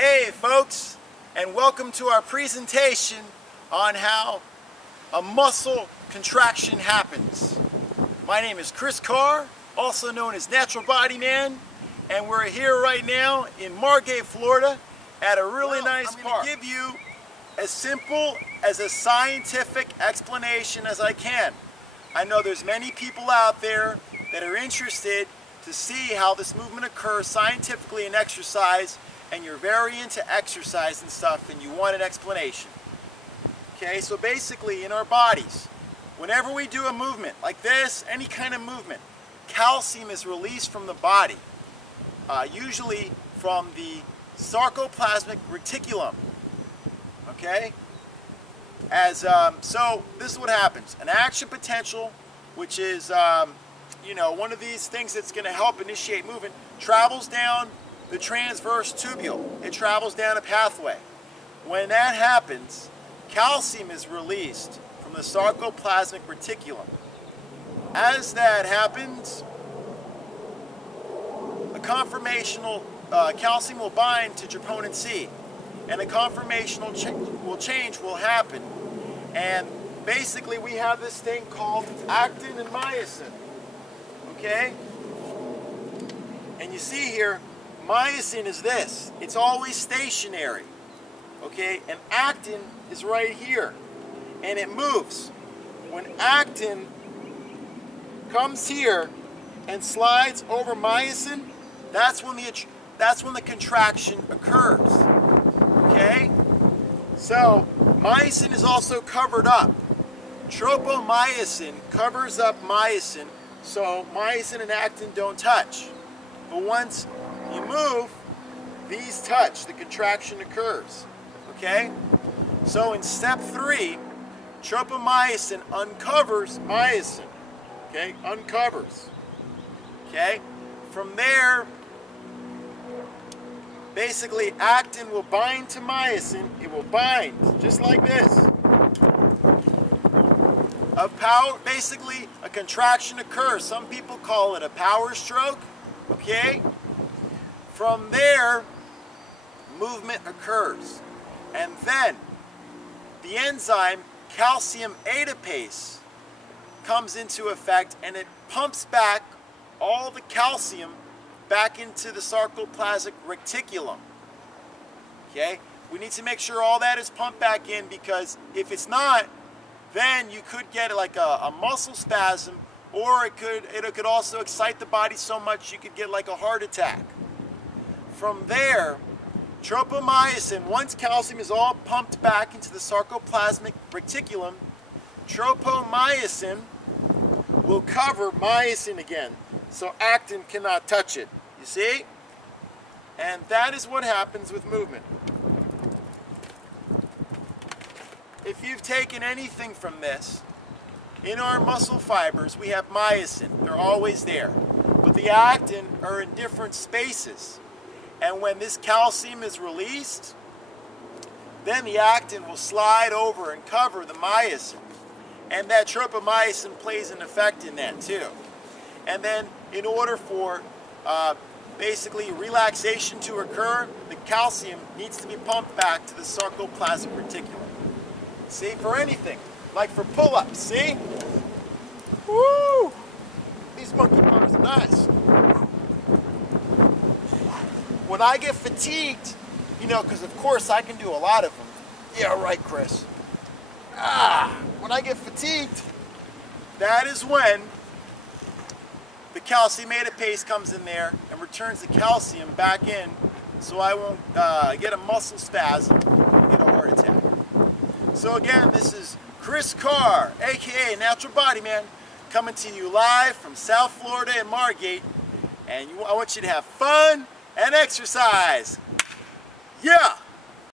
Hey folks, and welcome to our presentation on how a muscle contraction happens. My name is Chris Carr, also known as Natural Body Man, and we're here right now in Margate, Florida at a really nice park. I'm going to give you as simple as a scientific explanation as I can. I know there's many people out there that are interested to see how this movement occurs scientifically in exercise, and you're very into exercise and stuff and you want an explanation. Okay, so basically in our bodies, whenever we do a movement like this, any kind of movement, calcium is released from the body, usually from the sarcoplasmic reticulum. Okay, so this is what happens. An action potential, which is one of these things that's going to help initiate movement, travels down the transverse tubule. It travels down a pathway. When that happens, calcium is released from the sarcoplasmic reticulum. As that happens, a conformational calcium will bind to troponin C, and a conformational change will happen. And basically we have this thing called actin and myosin. Okay? And you see here, myosin is this. It's always stationary. Okay? And actin is right here. And it moves. When actin comes here and slides over myosin, that's when the contraction occurs. Okay? So, myosin is also covered up. Tropomyosin covers up myosin, so myosin and actin don't touch. But once you move, these touch, the contraction occurs. Okay? So in step 3, tropomyosin uncovers myosin. Okay? Uncovers. Okay? From there, basically actin will bind to myosin. It will bind, just like this. Basically, a contraction occurs. Some people call it a power stroke. Okay? From there, movement occurs. And then, the enzyme calcium adipase comes into effect, and it pumps back all the calcium back into the sarcoplasmic reticulum. Okay? We need to make sure all that is pumped back in, because if it's not, then you could get like a muscle spasm, or it could also excite the body so much you could get like a heart attack. From there, tropomyosin, once calcium is all pumped back into the sarcoplasmic reticulum, tropomyosin will cover myosin again, so actin cannot touch it. You see? And that is what happens with movement. If you've taken anything from this, in our muscle fibers we have myosin. They're always there. But the actin are in different spaces. And when this calcium is released, then the actin will slide over and cover the myosin. And that tropomyosin plays an effect in that too. And then in order for basically relaxation to occur, the calcium needs to be pumped back to the sarcoplasmic reticulum. See, for anything, like for pull-ups, see? Woo! These monkey bars are nice. When I get fatigued, because of course I can do a lot of them. Yeah, right, Chris. When I get fatigued, that is when the calcium adipase comes in there and returns the calcium back in, so I won't get a muscle spasm and get a heart attack. So again, this is Chris Carr, aka Natural Body Man, coming to you live from South Florida in Margate, and I want you to have fun and exercise. Yeah!